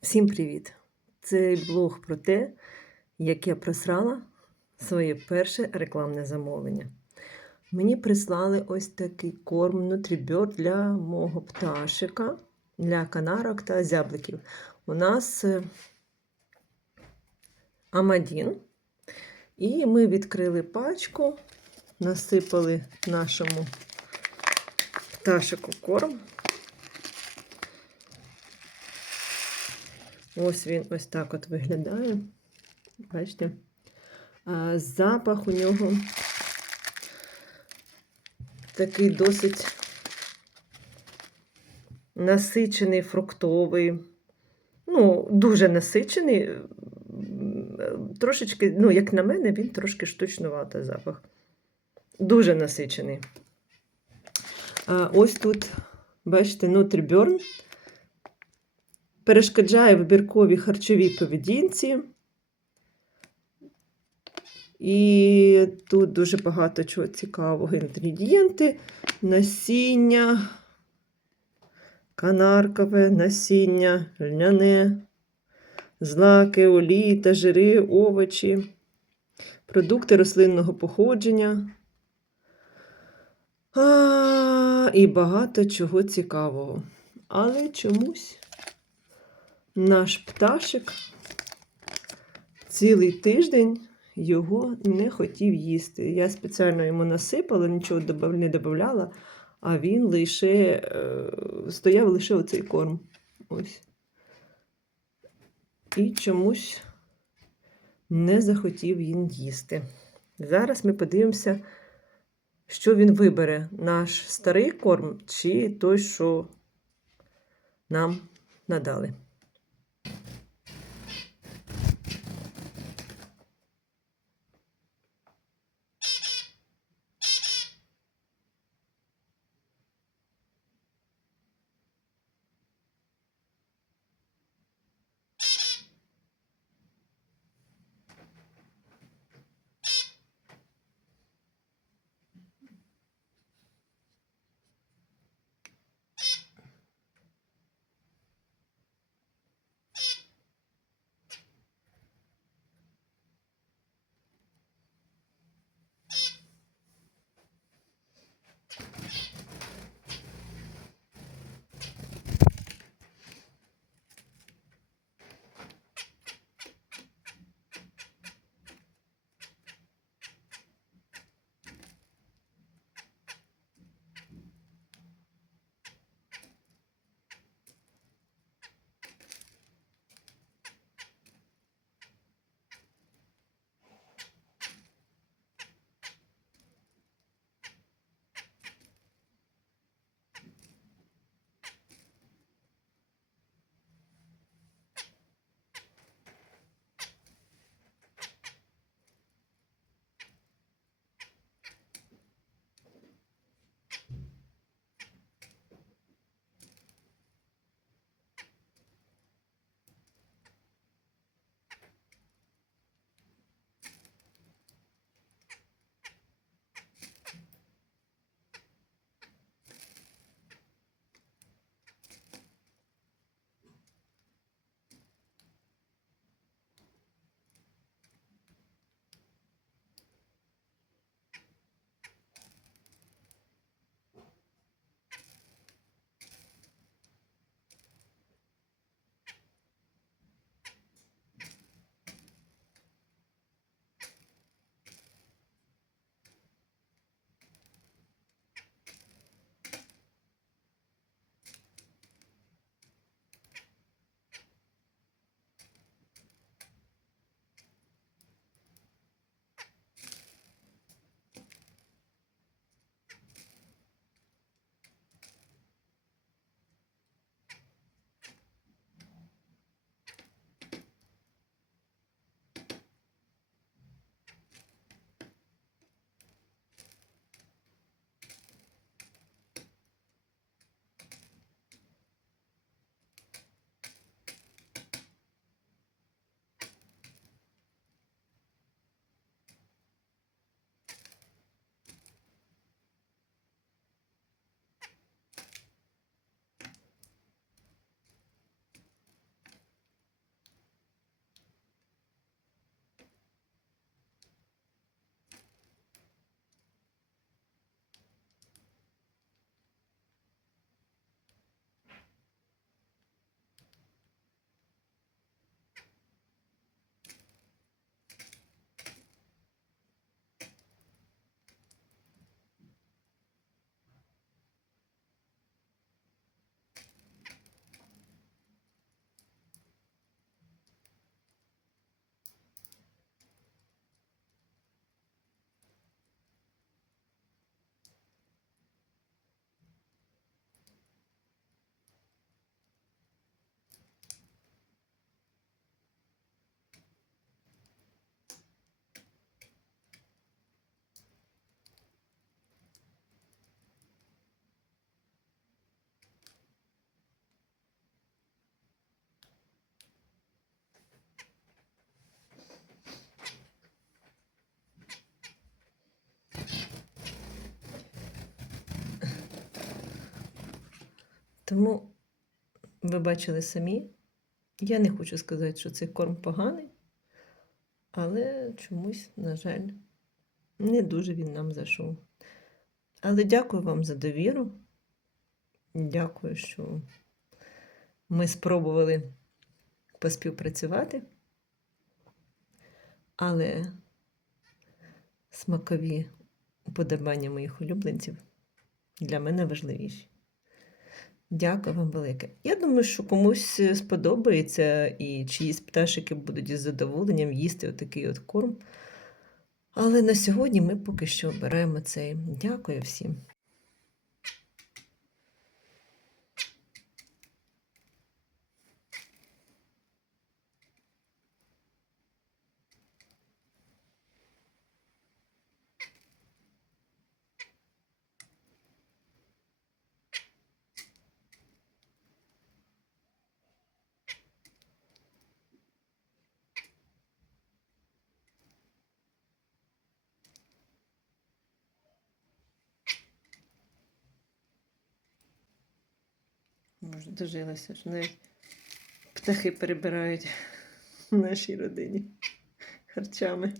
Всім привіт! Цей блог про те, як я просрала своє перше рекламне замовлення. Мені прислали ось такий корм Нутрібьорд для мого пташика, для канарок та зябликів. У нас е, Амадін. І ми відкрили пачку, насипали нашому пташику корм. Ось він ось так от виглядає. Бачите? А, запах у нього такий досить насичений, фруктовий. Ну, дуже насичений. Трошечки, ну, як на мене, він трошки штучнуватий запах. Дуже насичений. А, ось тут, бачите, Nutribburn перешкоджає вибірковій харчовій поведінці. І тут дуже багато чого цікавого. Інгредієнти, насіння, канаркове, насіння, льняне, злаки, олії та жири, овочі, продукти рослинного походження. А, і багато чого цікавого. Але чомусь наш пташик цілий тиждень його не хотів їсти. Я спеціально йому насипала, нічого не додавала, а він лише е, стояв лише оцей корм. Ось. І чомусь не захотів він їсти. Зараз ми подивимося, що він вибере: наш старий корм чи той, що нам надали. Тому ви бачили самі. Я не хочу сказати, що цей корм поганий, але чомусь, на жаль, не дуже він нам зайшов. Але дякую вам за довіру. Дякую, що ми спробували поспівпрацювати. Але смакові уподобання моїх улюбленців для мене важливіші. Дякую вам велике. Я думаю, що комусь е, сподобається і чиїсь пташики будуть із задоволенням їсти отакий от корм. Але на сьогодні ми поки що обираємо цей. Дякую всім. Може, дожилася, що навіть птахи перебирають в нашій родині харчами.